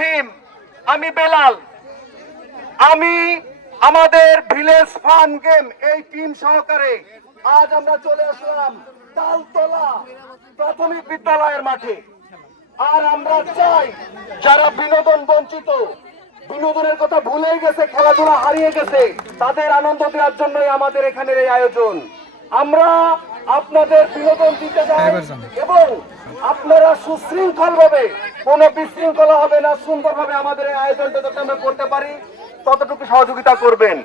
রহিম আমি বেলাল। আমি আমাদের ভিলেজ ফান গেম এই টিম সহকারে আজ আমরা চলে আসলাম তালতলা প্রাথমিক বিদ্যালয়ের মাঠে। আর আমরা চাই যারা বিনোদন বঞ্চিত বিনোদনের কথা ভুলেই গেছে খেলাধুলা হারিয়ে গেছে তাদের আনন্দ দেওয়ার জন্যই আমাদের এখানের এই আয়োজন। আমরা আপনাদের বিনোদন দিতে চাই এবং আপনারা সুশৃঙ্খল ভাবে কোনো বিশৃঙ্খলা হবে না সুন্দরভাবে আমাদের এই আয়োজনটা যাতে আমরা করতে পারি ততটুকু সহযোগিতা করবেন।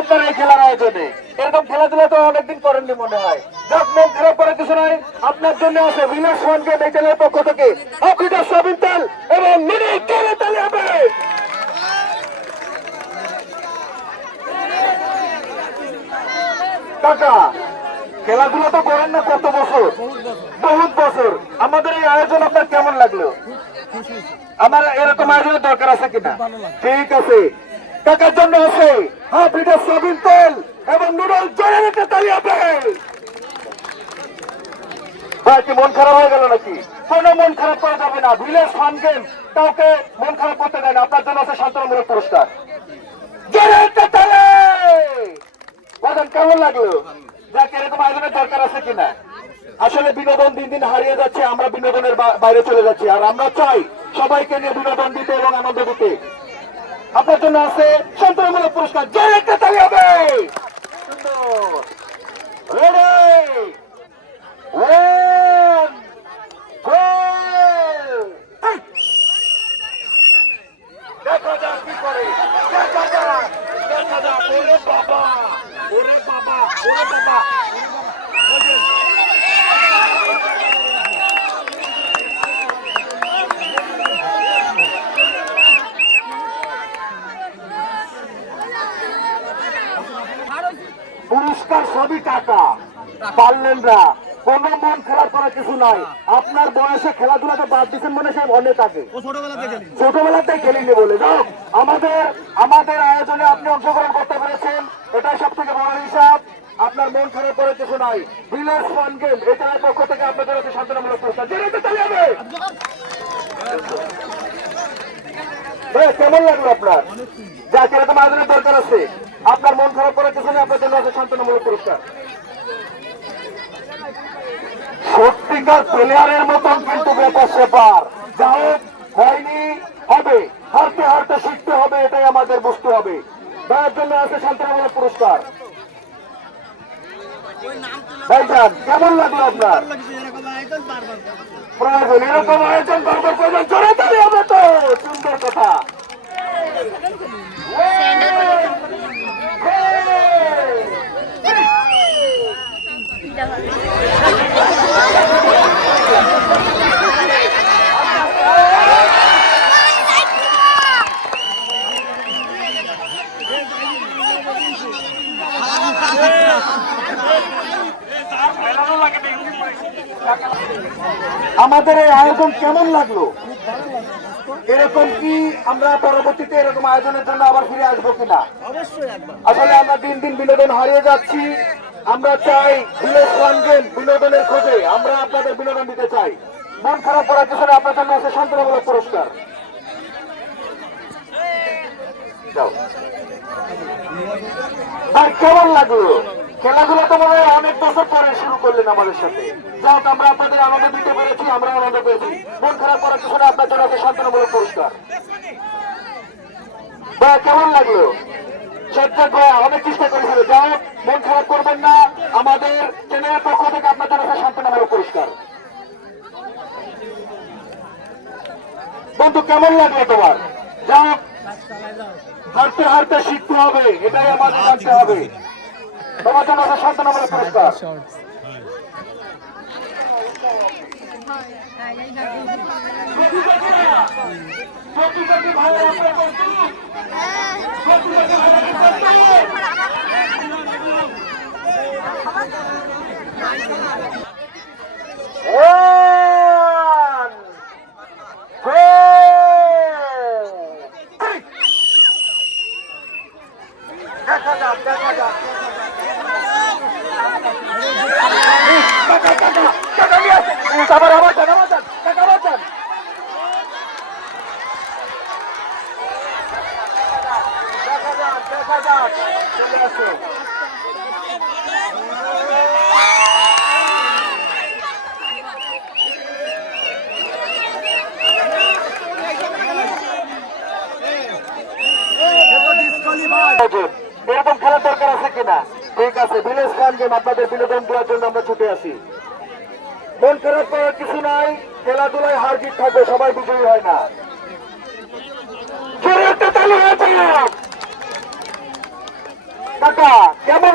আপনারা এই খেলার আয়োজনে। এরকম খেলাধুলা তো অনেকদিন করেননি মনে হয়। যাক মন খারাপ করার কিছু নয় আপনার জন্য আছে পক্ষ থেকে। আফ্রিকা সাবিন তেল এবং মিনি তেলে হবে। কাকা খেলাধুলা তো করেন না কত বছর? বহুত বছর। আমাদের এই আয়োজন আপনার কেমন লাগল? আমার এরকম আয়োজনের দরকার আছে কিনা? ঠিক আছে। টাকার জন্য আছে। কেমন লাগল? যাক এরকম আয়োজনের দরকার আছে কিনা? আসলে বিনোদন দিন দিন হারিয়ে যাচ্ছে, আমরা বিনোদনের বাইরে চলে যাচ্ছি। আর আমরা চাই সবাইকে নিয়ে বিনোদন দিতে এবং আনন্দ দিতে। আপনার জন্য আছে সন্তরমূলক পুরস্কার। জয় একটা তালি হবে! দেখা যাক কি করে দেখা যাক দেখা যাক ওরে বাবা ওরে বাবা ওরে বাবা পুরস্কার সবই টাকা। পারলেন না। কোন মন খারাপ করার কিছু নাই। আপনার বয়সে খেলাধুলাতে বাদ দিচ্ছেন মনে সে অনেক আগে। ছোটবেলাতে খেলিনি বলে। যাও আমাদের আমাদের আয়োজনে আপনি অংশগ্রহণ করতে পেরেছেন। এটাই সব থেকে বড় হিসাব। আপনার মন খারাপ করার কিছু নাই। ভিলেজ ফান গেম এটার পক্ষ থেকে আপনাদের কাছে শান্তনামূলক পুরস্কার জোরে তো তালি হবে কেমন লাগল আপনার? যা কীরকম আয়োজনের দরকার আছে। আপনার মন খারাপ করার কিছু আপনার জন্য আছে শান্তনামূলক পুরস্কার। সত্যিকার প্লেয়ারের মতন কিন্তু ব্যাপার সেপার। হয়নি, হবে। হারতে হারতে শিখতে হবে, এটাই আমাদের বুঝতে হবে। তার জন্য আছে শান্তনামূলক পুরস্কার। কেমন লাগল আপনার? প্রয়োজন, এরকম আয়োজন বারবার করবেন, জোরে তো সুন্দর কথা। আমাদের এই আয়োজন কেমন লাগল? এরকম কি আমরা পরবর্তীতে এরকম আয়োজনের জন্য আবার ফিরে আসব কিনা? আসলে আমরা দিন দিন বিনোদন হারিয়ে যাচ্ছি। আমরা চাই গেম বিনোদনের খোঁজে। আমরা আপনাদের বিনোদন দিতে চাই। মন খারাপ করার পিছনে আপনার জন্য আছে শান্তনামূলক পুরস্কার। আর কেমন লাগল? খেলাধুলা তো মনে হয় অনেক বছর পরে শুরু করলেন আমাদের সাথে। যাক আমরা আপনাদের আনন্দ দিতে পেরেছি আমরা আনন্দ পেয়েছি। মন খারাপ করার পিছনে আপনার জন্য আছে শান্তনামূলক পুরস্কার। ভাইয়া, কেমন লাগল? শেখজাক ভাইয়া, অনেক চেষ্টা করেছিল। যাও মন খারাপ করবেন না, আমাদের চ্যানেলের পক্ষ থেকে আপনার জন্য আছে শান্তনামূলক পুরস্কার। বন্ধু, কেমন লাগল তোমার? যাও হারতে হারতে শিখতে হবে, এটাই আমাদের জানতে হবে। তোমার জন্য আছে শান্তনামূলক পুরস্কার। প্রতিযোগী ভাইয়ের আপনার প্রস্তুত প্রতিযোগী ভাইয়ের প্রস্তুত One, two, three. দেখা যাক, দেখা যাক। টাকা, টাকা, টাকা নিয়ে আসেন। আবার আবার যান, আবার যান, টাকা আবার যান। দেখা যাক, দেখা যাক। চলে আসো। এরকম খেলার দরকার আছে কিনা ঠিক আছে ভিলেজ আপনাদের বিনোদন দেওয়ার জন্য আমরা ছুটে আসি। মন খারাপ করার কিছু নাই, খেলাধুলায় হার জিত থাকবে, সবাই বিজয়ী হয় না।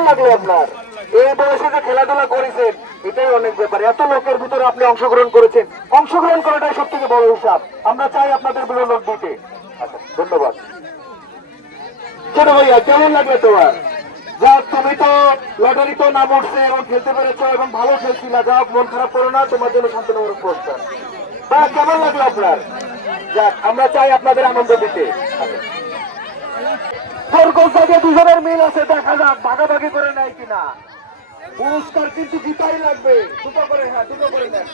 লাগল এটাই অনেক ব্যাপার। এত লোকের ভিতরে আপনি অংশগ্রহণ করেছেন। অংশগ্রহণ করাটাই সব থেকে বড় হিসাব। আমরা চাই আপনাদের আচ্ছা ধন্যবাদ। ছোট ভাইয়া, কেমন লাগবে তোমার? তুমি তো লটারি তো নাম উঠছে এবং খেলতে পেরেছ এবং ভালো খেলছিল। যাক মন খারাপ করো না, তোমার জন্য শান্তনগর পুরস্কার। বা কেমন লাগল আপনার? যাক, আমরা চাই আপনাদের আনন্দ দিতে। দুজনের মিল আছে, দেখা যাক, ভাগাভাগি করে নেয় কিনা। পুরস্কার কিন্তু জিতাই লাগবে। দুটো করে হ্যাঁ দুটো করে নেন।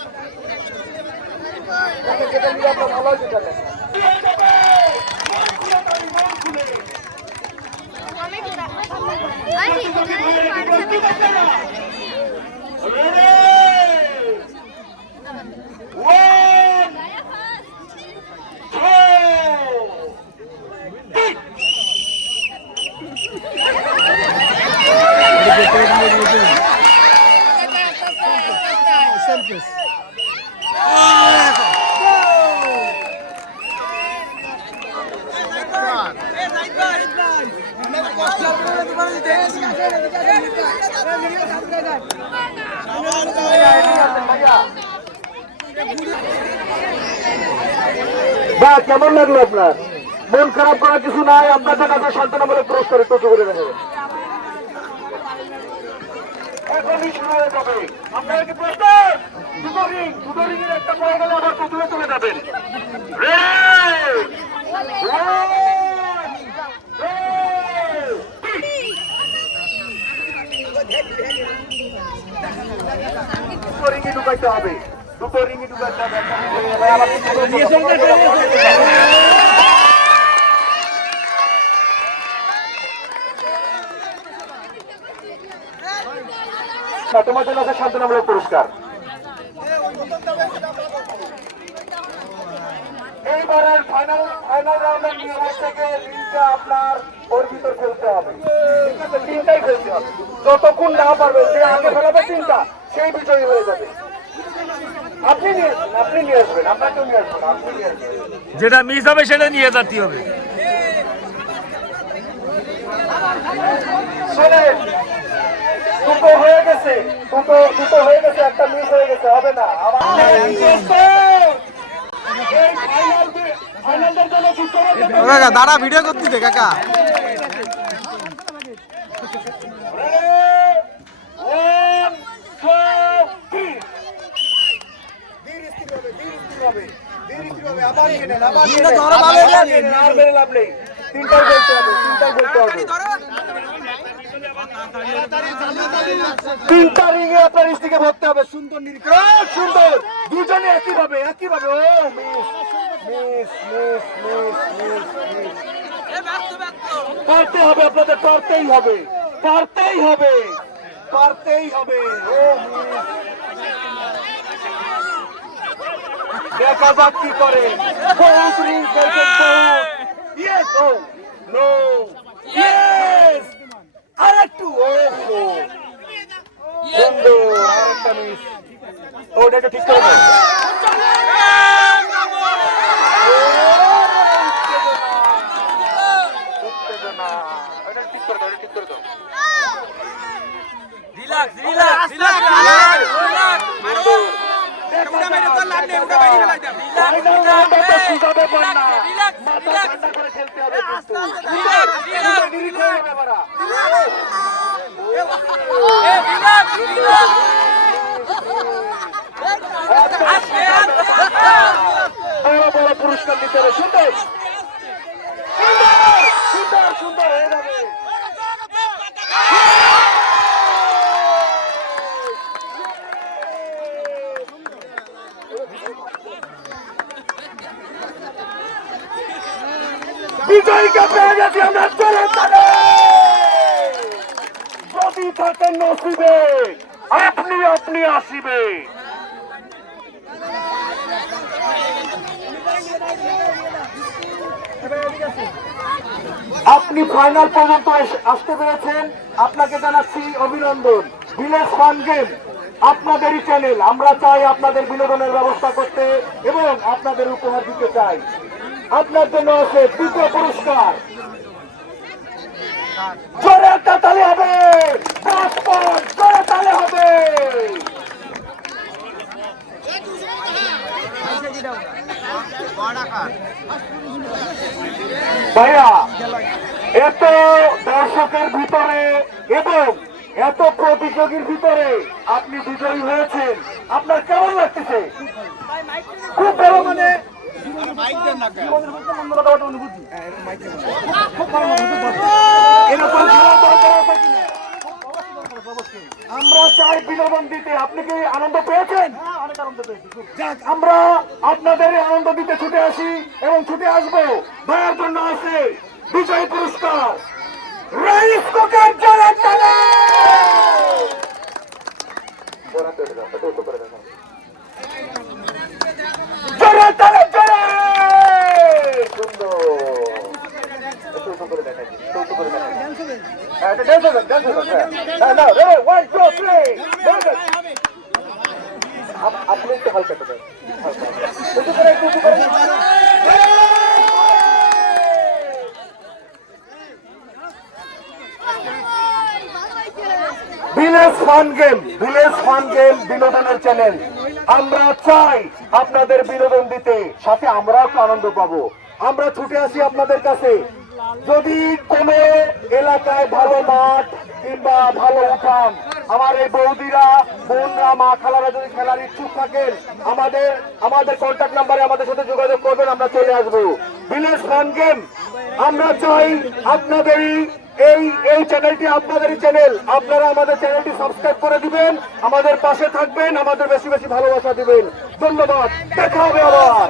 যেটা নিলে আপনার ভালো নেন। বা কেমন লাগল আপনার? মন খারাপ করার কিছু নাই, আপনাদের কাছে সান্ত্বনামূলক পুরস্কার একটু করে দেখাবেন এখনই যাবে। আপনারা কি প্রস্তুত? দুটো রিং দুটো রিং এর একটা পড়ে গেলে আবার প্রথমে হবে। দুটো না, তোমার জন্য আছে শান্তনামূলক পুরস্কার। এইবারের ফাইনাল ফাইনাল রাউন্ডের নিয়ম গিয়ে রিংটা আপনার ওর ভিতর ফেলতে হবে। ঠিক আছে তিনটাই ফেলতে হবে। যতক্ষণ না পারবে যে আগে ফেলাবে তিনটা সেই বিজয়ী হয়ে যাবে। যেটা মিস হবে সেটা নিয়ে যেতে হবে। শোনেন দুটো হয়ে গেছে দুটো দুটো হয়ে গেছে একটা মিস হয়ে গেছে হবে না। আবার এই ফাইনাল ফাইনালটার জন্য দুটো হতে ও কাকা দাঁড়া ভিডিও করতেছে কাকা One, two, three. ধীর স্থির হবে, ধীর স্থির হবে, ধীর স্থির হবে, আবার নিয়ে নেন, আবার নিয়ে নেন, ধরো, ভালো আবার হয়ে নিয়ে নেন, আর মেরে লাভ নেই। তিনটাই বলতে হবে, তিনটাই বলতে তিনটা ভরতে হবে সুন্দর নিরীক্ষণ সুন্দর দুজনে একই ভাবে একই ভাবে ও মিস মিস পারতে হবে আপনাদের পারতেই হবে পারতেই হবে পারতেই হবে। ও মিস দেখা যাক কি করে বহুত রিং খেলছেন বহুত ইয়েস ও নো ইয়েস আর একটু ও সুন্দর মিস ওটা একটু ঠিক করে দাও। ঠিক করে দাও, ঠিক করে দাও। রিল্যাক্স রিল্যাক্স সুন্দর। দেখা বাড়া। বড় পুরস্কার দিতে হবে। সুন্দর সুন্দর সুন্দর সুন্দর হয়ে যাবে। বিজয়ীকে পেয়ে গেছি আমরা, চলে যদি থাকেন নসিবে, আপনি আপনি আসিবে। আপনি ফাইনাল পর্যন্ত আসতে পেরেছেন। আপনাকে জানাচ্ছি অভিনন্দন। ভিলেজ ফান গেম আপনাদেরই চ্যানেল আমরা চাই আপনাদের বিনোদনের ব্যবস্থা করতে এবং আপনাদের উপহার দিতে চাই। আপনার জন্য আছে দ্বিতীয় পুরস্কার। জোরে একটা তালে হবে। জোরে তালে হবে। ভাইয়া, এত দর্শকের ভিতরে এবং এত প্রতিযোগীর ভিতরে আপনি বিজয়ী হয়েছেন। আপনার কেমন লাগতেছে? খুব ভালো মানে এরকম খেলার দরকার আছে কিনা? আমরা চাই বিনোদন দিতে আপনি কি আনন্দ পেয়েছেন? যাক আমরা আপনাদের আনন্দ দিতে ছুটে আসি এবং ছুটে আসব। ভাইয়ের জন্য আছে বিজয় পুরস্কার। রাইস কুকার জোরে তালে! জোরে তালে জোরে সুন্দর একটু উঁচু করে আপনি একটু হালকা। Village fun game, village fun game বিনোদনের চ্যানেল আমরা চাই আপনাদের বিনোদন দিতে, সাথে আমরাও আনন্দ পাবো আমরা ছুটে আসি আপনাদের কাছে যদি কোনো এলাকায় ভালো মাঠ কিংবা ভালো উঠান আমার এই বৌদিরা বোনরা মা খালারা যদি খেলার ইচ্ছুক থাকেন আমাদের আমাদের কন্ট্যাক্ট নাম্বারে আমাদের সাথে যোগাযোগ করবেন আমরা চলে আসব ভিলেজ ফান গেম আমরা চাই আপনাদেরই এই এই চ্যানেলটি আপনাদেরই চ্যানেল আপনারা আমাদের চ্যানেলটি সাবস্ক্রাইব করে দিবেন আমাদের পাশে থাকবেন আমাদের বেশি বেশি ভালোবাসা দিবেন ধন্যবাদ দেখা হবে আবার